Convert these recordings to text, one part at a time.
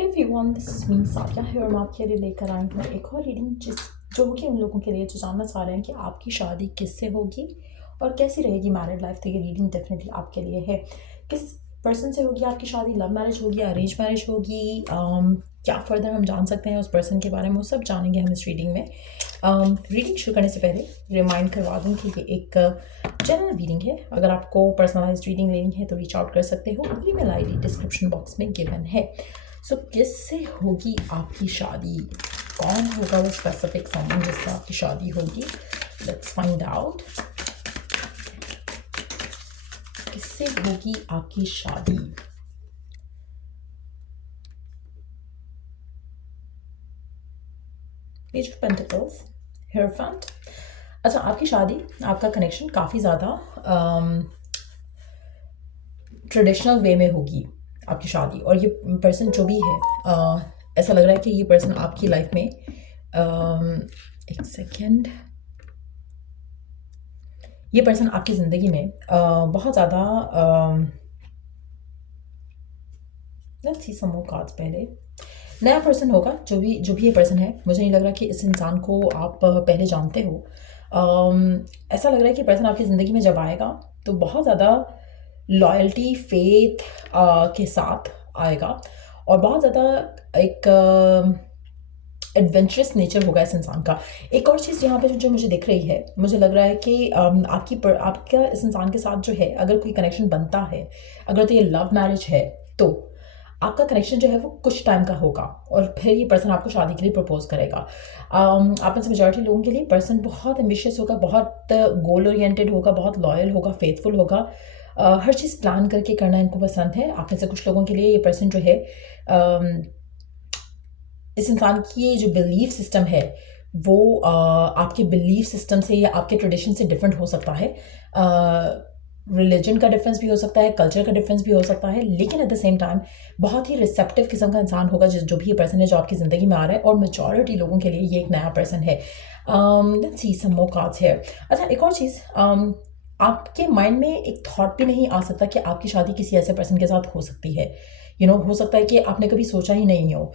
Everyone, this is me Sadia है और मैं आपके लिए लेकर आई हूँ एक और रीडिंग जो होगी उन लोगों के लिए जो जानना चाह रहे हैं कि आपकी शादी किससे होगी और कैसी रहेगी मैरिड लाइफ। तो ये रीडिंग डेफिनेटली आपके लिए है। किस पर्सन से होगी आपकी शादी, लव मैरिज होगी, अरेंज मैरिज होगी, क्या फर्दर हम जान सकते हैं उस पर्सन के बारे में, वो सब जानेंगे हम इस रीडिंग में। रीडिंग शुरू करने से पहले रिमाइंड करवा दूँ कि ये एक जनरल रीडिंग है। अगर आपको पर्सनलाइज्ड रीडिंग लेनी है तो रीच आउट कर सकते हो, ईमेल आईडी डिस्क्रिप्शन बॉक्स में गिवन है। सो किससे होगी आपकी शादी, कौन होगा वो स्पेसिफिक समवन जिससे आपकी शादी होगी, लेट्स फाइंड आउट। किससे होगी आपकी शादी? Page of pentacles, hierophant. अच्छा, आपकी शादी, आपका कनेक्शन काफ़ी ज़्यादा ट्रेडिशनल वे में होगी आपकी शादी। और ये पर्सन जो भी है, ऐसा लग रहा है कि ये पर्सन आपकी लाइफ में एक सेकेंड, ये पर्सन आपकी ज़िंदगी में बहुत ज़्यादा let's see some more cards. पहले नया पर्सन होगा, जो भी ये पर्सन है। मुझे नहीं लग रहा कि इस इंसान को आप पहले जानते हो। ऐसा लग रहा है कि पर्सन आपकी ज़िंदगी में जब आएगा तो बहुत ज़्यादा लॉयल्टी, फेथ के साथ आएगा और बहुत ज़्यादा एक एडवेंचरस नेचर होगा इस इंसान का। एक और चीज़ यहाँ पे जो मुझे दिख रही है, मुझे लग रहा है कि आपका इस इंसान के साथ जो है, अगर कोई कनेक्शन बनता है, अगर तो ये लव मैरिज है, तो आपका कनेक्शन जो है वो कुछ टाइम का होगा और फिर ये पर्सन आपको शादी के लिए प्रपोज करेगा। आप में से मेजॉरिटी लोगों के लिए पर्सन बहुत एम्बिशियस होगा, बहुत गोल ओरिएंटेड होगा, बहुत लॉयल होगा, फेथफुल होगा। हर चीज़ प्लान करके करना इनको पसंद है। आप में से कुछ लोगों के लिए ये पर्सन जो है, इस इंसान की जो बिलीफ सिस्टम है वो आपके बिलीफ सिस्टम से या आपके ट्रेडिशन से डिफरेंट हो सकता है। रिलीजन का डिफरेंस भी हो सकता है, कल्चर का डिफरेंस भी हो सकता है, लेकिन एट द सेम टाइम बहुत ही रिसेप्टिव किस्म का इंसान होगा जो भी ये पर्सन है जो आपकी ज़िंदगी में आ रहा है। और मेजॉरिटी लोगों के लिए ये एक नया पर्सन है। Let's see some more cards here. अच्छा, एक और चीज़, आपके माइंड में एक थॉट भी नहीं आ सकता कि आपकी शादी किसी ऐसे पर्सन के साथ हो सकती है। हो सकता है कि आपने कभी सोचा ही नहीं हो।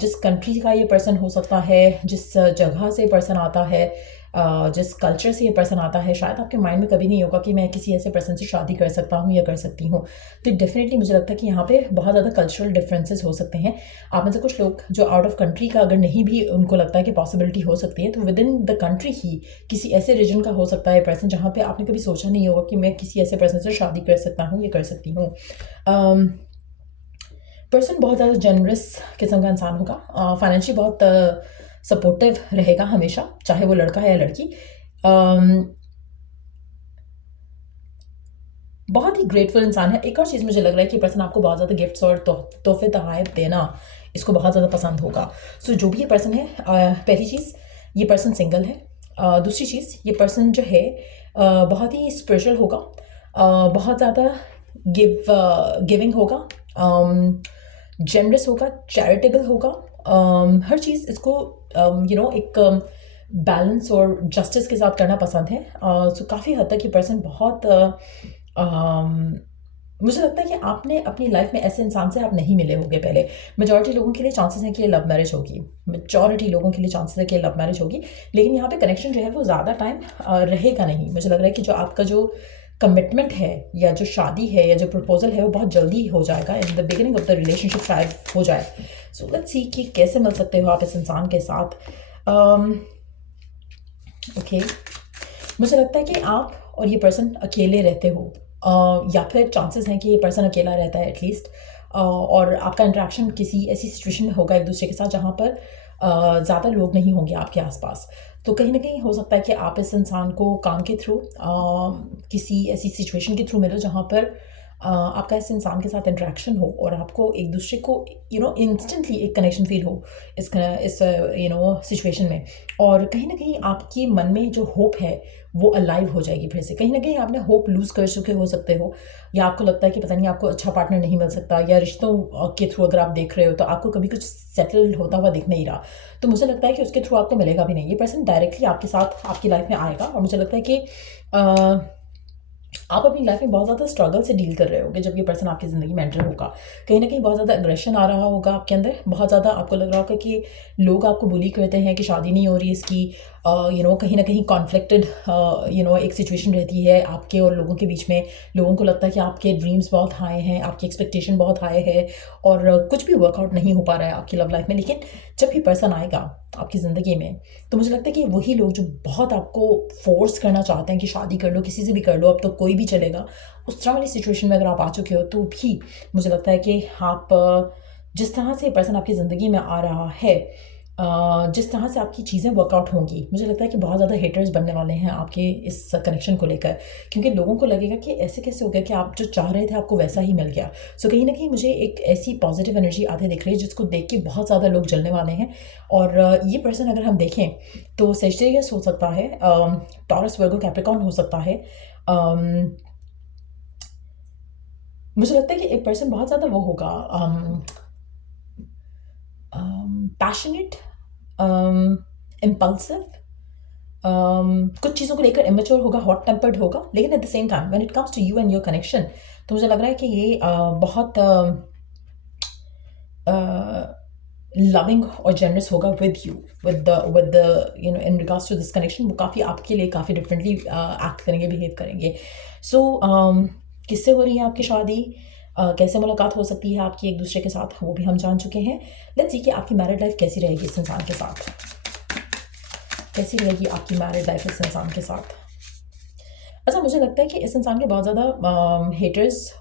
जिस कंट्री का ये पर्सन हो सकता है, जिस जगह से पर्सन आता है, जिस कल्चर से ये पर्सन आता है, शायद आपके माइंड में कभी नहीं होगा कि मैं किसी ऐसे पर्सन से शादी कर सकता हूँ या कर सकती हूँ। तो डेफिनेटली मुझे लगता है कि यहाँ पे बहुत ज़्यादा कल्चरल डिफरेंसेस हो सकते हैं। आप में से कुछ लोग जो आउट ऑफ कंट्री का अगर नहीं भी उनको लगता है कि पॉसिबिलिटी हो सकती है, तो विद इन द कंट्री ही किसी ऐसे रीजन का हो सकता है पर्सन जहाँ पे आपने कभी सोचा नहीं होगा कि मैं किसी ऐसे पर्सन से शादी कर सकता हूँ या कर सकती हूँ। पर्सन बहुत ज़्यादा जनरस किस्म का इंसान होगा, फाइनेंशियली बहुत सपोर्टिव रहेगा हमेशा, चाहे वो लड़का है या लड़की। बहुत ही ग्रेटफुल इंसान है। एक और चीज़ मुझे लग रहा है कि पर्सन आपको बहुत ज़्यादा गिफ्ट्स और तोहफे तोहफ़ देना इसको बहुत ज़्यादा पसंद होगा। सो जो भी ये पर्सन है, पहली चीज़, ये पर्सन सिंगल है। दूसरी चीज़, ये पर्सन जो है बहुत ही स्पिरिचुअल होगा, बहुत ज़्यादा गिविंग होगा, जनरस होगा, चैरिटेबल होगा। हर चीज़ इसको एक बैलेंस और जस्टिस के साथ करना पसंद है। सो काफ़ी हद तक ये पर्सन बहुत मुझे लगता है कि आपने अपनी लाइफ में ऐसे इंसान से आप नहीं मिले होंगे पहले। मेजॉरिटी लोगों के लिए चांसेस हैं कि ये लव मैरिज होगी, मेजॉरिटी लोगों के लिए चांसेस है कि ये लव मैरिज होगी, लेकिन यहाँ पे कनेक्शन जो है वो ज़्यादा टाइम रहेगा नहीं। मुझे लग रहा है कि जो आपका जो कमिटमेंट है या जो शादी है या जो प्रपोजल है वो बहुत जल्दी हो जाएगा, in the beginning of the relationship शायद हो जाए। सो लेट्स सी कि कैसे मिल सकते हो आप इस इंसान के साथ। ओके, मुझे लगता है कि आप और ये पर्सन अकेले रहते हो, या फिर चांसेस हैं कि ये पर्सन अकेला रहता है एटलीस्ट, और आपका इंटरेक्शन किसी ऐसी सिचुएशन में होगा एक दूसरे के साथ जहाँ पर ज़्यादा लोग नहीं होंगे आपके आसपास। तो कहीं ना कहीं हो सकता है कि आप इस इंसान को काम के थ्रू किसी ऐसी सिचुएशन के थ्रू मिलो जहाँ पर आपका इस इंसान के साथ इंटरेक्शन हो और आपको एक दूसरे को इंस्टेंटली एक कनेक्शन फील हो इस सिचुएशन में। और कहीं ना कहीं आपकी मन में जो होप है वो अलाइव हो जाएगी फिर से। कहीं ना कहीं आपने होप लूज़ कर चुके हो सकते हो, या आपको लगता है कि पता नहीं आपको अच्छा पार्टनर नहीं मिल सकता, या रिश्तों के थ्रू अगर आप देख रहे हो तो आपको कभी कुछ सेटल्ड होता हुआ दिख नहीं रहा। तो मुझे लगता है कि उसके थ्रू आपको मिलेगा भी नहीं। ये पर्सन डायरेक्टली आपके साथ आपकी लाइफ में आएगा और मुझे लगता है कि आप अपनी लाइफ में बहुत ज़्यादा स्ट्रगल से डील कर रहे होगे जब ये पर्सन आपकी ज़िंदगी में एंटर होगा। कहीं न कहीं बहुत ज़्यादा एग्रेशन आ रहा होगा आपके अंदर, बहुत ज़्यादा आपको लग रहा होगा कि लोग आपको बुली करते हैं कि शादी नहीं हो रही इसकी। कहीं न कहीं कॉन्फ्लिक्टेड एक सिचुएशन रहती है आपके और लोगों के बीच में। लोगों को लगता है कि आपके ड्रीम्स बहुत हाई हैं, आपकी एक्सपेक्टेशन बहुत हाई है और कुछ भी वर्कआउट नहीं हो पा रहा है आपकी लव लाइफ में। लेकिन जब ये पर्सन आएगा आपकी ज़िंदगी में, तो मुझे लगता है कि वही लोग जो बहुत आपको फ़ोर्स करना चाहते हैं कि शादी कर लो, किसी से भी कर लो, अब तो कोई भी चलेगा। उस तरह वाली सिचुएशन में अगर आप आ चुके हो, तो भी मुझे लगता है कि आप जिस तरह से ये पर्सन आपकी ज़िंदगी में आ रहा है, जिस तरह से आपकी चीज़ें वर्कआउट होंगी, मुझे लगता है कि बहुत ज़्यादा हेटर्स बनने वाले हैं आपके इस कनेक्शन को लेकर। क्योंकि लोगों को लगेगा कि ऐसे कैसे हो गया कि आप जो चाह रहे थे आपको वैसा ही मिल गया। सो कहीं न कहीं मुझे एक ऐसी पॉज़िटिव एनर्जी आते दिख रही है जिसको देख के बहुत ज़्यादा लोग जलने वाले हैं। और ये पर्सन अगर हम देखें तो सेजिटेरियस हो सकता है, टॉरस, वर्गो, कैप्रिकॉर्न हो सकता है। अम, मुझे लगता है कि एक पर्सन बहुत ज़्यादा वो होगा, पैशनेट, इम्पल्सिव, कुछ चीज़ों को लेकर इमेच्योर होगा, हॉट टेम्पर्ड होगा। लेकिन at the same time when it comes to you and your connection, तो मुझे लग रहा है कि ये बहुत लविंग और जेनरस होगा with you, with the in regards to this connection. वो काफ़ी आपके लिए काफ़ी डिफरेंटली एक्ट करेंगे, बिहेव करेंगे। सो किससे हो रही है आपकी शादी, कैसे मुलाकात हो सकती है आपकी एक दूसरे के साथ, वो भी हम जान चुके हैं। लेट्स सी कि आपकी मैरिड लाइफ कैसी रहेगी इस इंसान के साथ, कैसी रहेगी आपकी मैरिड लाइफ इस इंसान के साथ। अच्छा, मुझे लगता है कि इस इंसान के बहुत ज़्यादा हेटर्स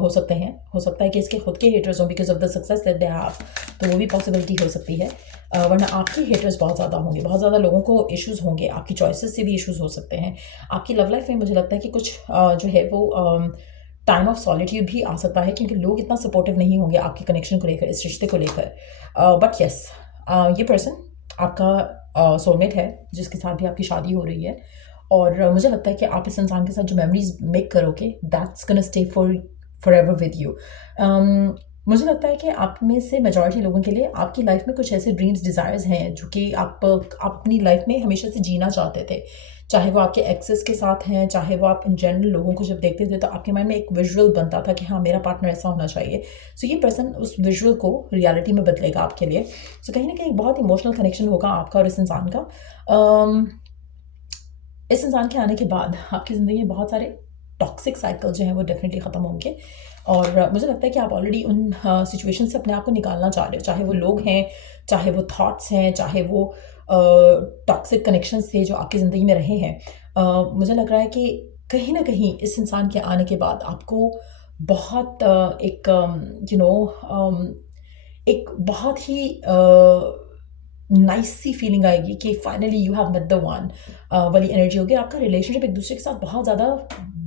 हो सकते हैं। हो सकता है कि इसके खुद के हेटर्स हों because of the success that they have, तो वो भी पॉसिबिलिटी हो सकती है। वरना आपके हेटर्स बहुत ज़्यादा होंगे, बहुत ज़्यादा लोगों को इश्यूज़ होंगे, आपकी चॉइसेस से भी इश्यूज़ हो सकते हैं। आपकी लव लाइफ में मुझे लगता है कि कुछ जो है वो टाइम ऑफ सॉलिट्यूड भी आ सकता है, क्योंकि लोग इतना सपोर्टिव नहीं होंगे आपके कनेक्शन को लेकर, इस रिश्ते को लेकर। बट येस, ये पर्सन आपका सोलमेट है जिसके साथ भी आपकी शादी हो रही है। और मुझे लगता है कि आप इस इंसान के साथ जो मेमोरीज मेक करोगे, that's gonna stay forever with you. मुझे लगता है कि आप में से मेजॉरिटी लोगों के लिए आपकी लाइफ में कुछ ऐसे ड्रीम्स, डिज़ायर्स हैं जो कि आप अपनी लाइफ में हमेशा से जीना चाहते थे। चाहे वो आपके एक्सेस के साथ हैं, चाहे वो आप इन जनरल लोगों को जब देखते थे तो आपके माइंड में एक विजुअल बनता था कि हाँ, मेरा पार्टनर ऐसा होना चाहिए। सो ये पर्सन उस विजुअल को रियलिटी में बदलेगा आपके लिए। सो कहीं ना कहीं बहुत इमोशनल कनेक्शन होगा आपका और इस इंसान का। इस इंसान के आने के बाद आपकी ज़िंदगी में बहुत सारे टॉक्सिक साइकिल जो हैं वो डेफिनेटली ख़त्म होंगे। और मुझे लगता है कि आप ऑलरेडी उन सिचुएशन से अपने आप को निकालना चाह रहे हो, चाहे वो लोग हैं, चाहे वो थॉट्स हैं, चाहे वो टॉक्सिक कनेक्शंस थे जो आपकी ज़िंदगी में रहे हैं। मुझे लग रहा है कि कहीं ना कहीं इस इंसान के आने के बाद आपको बहुत एक एक बहुत ही नाइस सी फीलिंग आएगी कि finally you have met the one वाली एनर्जी होगी। आपका रिलेशनशिप एक दूसरे के साथ बहुत ज़्यादा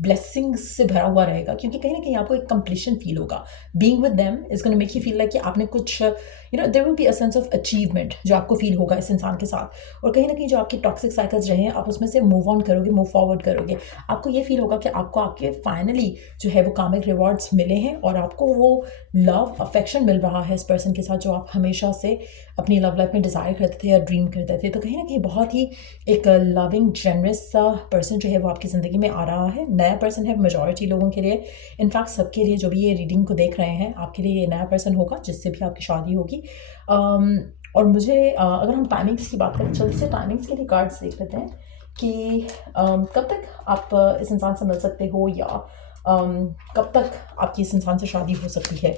ब्लेसिंग्स से भरा हुआ रहेगा, क्योंकि कहीं ना कहीं आपको एक कंप्लीशन फील होगा। Being with them is gonna make you feel like कि आपने कुछ there will be a sense of achievement जो आपको फील होगा इस इंसान के साथ। और कहीं ना कहीं जो आपके टॉक्सिक साइकिल्स रहे हैं, आप उसमें से मूव ऑन करोगे, मूव फॉरवर्ड करोगे। आपको ये फील होगा कि आपको आपके फाइनली जो है वो कामिक रिवॉर्ड्स मिले हैं और आपको वो लव, अफेक्शन मिल रहा है इस पर्सन के साथ जो आप हमेशा से अपनी लव लाइफ में डिज़ायर करते थे या ड्रीम करते थे। तो कहीं ना कहीं बहुत ही एक लविंग, जेनरस सा पर्सन जो है वो आपकी ज़िंदगी में आ रहा है। नया पर्सन है मेजॉरिटी लोगों के लिए, इनफैक्ट सबके लिए जो भी ये रीडिंग को देख रहे हैं, आपके लिए ये नया पर्सन होगा जिससे भी आपकी शादी होगी। और मुझे अगर हम टाइमिंग्स की बात करें, जल्दी से टाइमिंग्स के लिए कार्ड्स देख लेते हैं कि कब तक आप इस इंसान से मिल सकते हो या कब तक आपकी इस इंसान से शादी हो सकती है।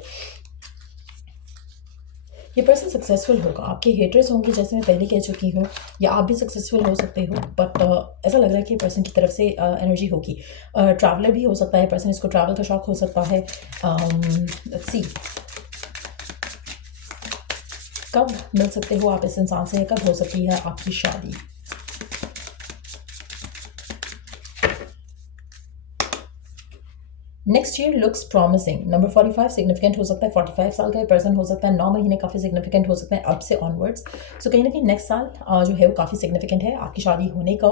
ये पर्सन सक्सेसफुल होगा, आपके हेटर्स होंगे जैसे मैं पहले कह चुकी हूँ, या आप भी सक्सेसफुल हो सकते हो। बट ऐसा लग रहा है कि पर्सन की तरफ से एनर्जी होगी। ट्रैवलर भी हो सकता है पर्सन, इसको ट्रैवल का शौक हो सकता है। लेट्स सी कब मिल सकते हो आप इस इंसान से, कब हो सकती है आपकी शादी। Next year looks promising. Number 45 significant हो सकता है, 45 साल का पर्सन हो सकता है, 9 महीने काफ़ी सिग्निफिकेंट हो सकते हैं अब से ऑनवर्ड्स। सो कहीं ना कहीं नेक्स्ट साल जो है वो काफ़ी सिग्निफिकेंट है आपकी शादी होने का।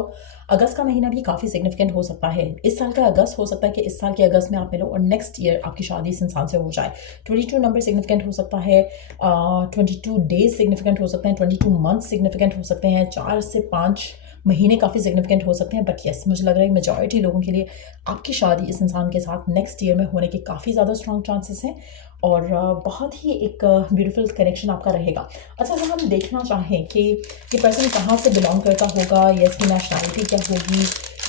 अगस्त का महीना भी काफ़ी सिग्निफिकेंट हो सकता है। इस साल का अगस्त हो सकता है कि इस साल के अगस्त में आप मिलो और नेक्स्ट ईयर आपकी शादी इस इंसान से हो जाए। 22 नंबर सिग्निफिकेंट हो सकता है, 22 डेज सिग्निफिकेंट हो सकते हैं, 22 मंथ सिग्निफिकेंट हो सकते हैं, 4 से 5 महीने काफ़ी सिग्निफिकेंट हो सकते हैं, बट येस मुझे लग रहा है मेजॉरिटी लोगों के लिए आपकी शादी इस इंसान के साथ नेक्स्ट ईयर में होने के काफ़ी ज़्यादा स्ट्रॉन्ग चांसेस हैं और बहुत ही एक ब्यूटीफुल कनेक्शन आपका रहेगा। अच्छा, अगर हम देखना चाहें कि ये पर्सन कहाँ से बिलोंग करता होगा या इसकी नेशनैलिटी क्या होगी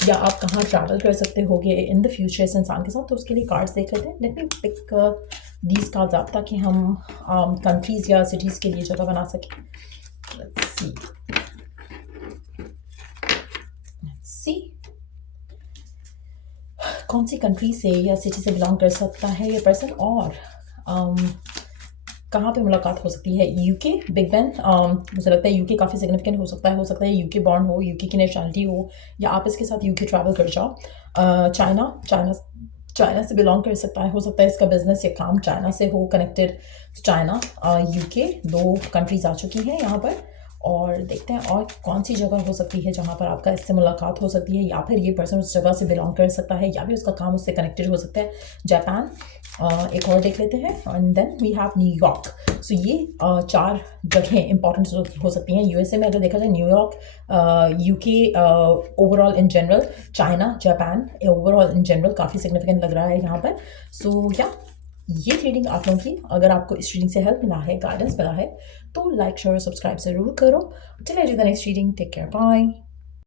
या आप कहाँ ट्रैवल कर सकते होगे इन द फ्यूचर इस इंसान के साथ, तो उसके लिए कार्ड्स देख लेते हैं। Let me pick these cards आप ताकि हम कंट्रीज़ या सिटीज़ के लिए जगह बना सकें। लेट्स सी कौन सी कंट्री से या सिटी से बिलोंग कर सकता है ये पर्सन और कहाँ पे मुलाकात हो सकती है। यूके, बिग बैन, मुझे लगता है यूके काफ़ी सिग्निफिकेंट हो सकता है यूके बॉर्न हो, यूके की नेशनलिटी हो या आप इसके साथ यूके ट्रैवल कर जाओ। चाइना से बिलोंग कर सकता है, हो सकता है इसका बिजनेस या काम चाइना से हो कनेक्टेड। चाइना, यूके, 2 कंट्रीज आ चुकी हैं यहाँ पर और देखते हैं और कौन सी जगह हो सकती है जहाँ पर आपका इससे मुलाकात हो सकती है या फिर ये पर्सन उस जगह से बिलोंग कर सकता है या भी उसका काम उससे कनेक्टेड हो सकता है। जापान, एक और देख लेते हैं and then we have New York. So ये 4 जगहें इंपॉर्टेंट हो सकती हैं। यूएसए में अगर देखा जाए New York, UK overall in general, China, Japan overall in general काफ़ी सिग्निफिकेंट लग रहा है यहाँ पर। सो या ये रीडिंग आप लोगों की, अगर आपको इस रीडिंग से हेल्प मिला है, गाइडेंस मिला है, तो लाइक शेयर और सब्सक्राइब ज़रूर करो। Till I do the next reading, take care, bye.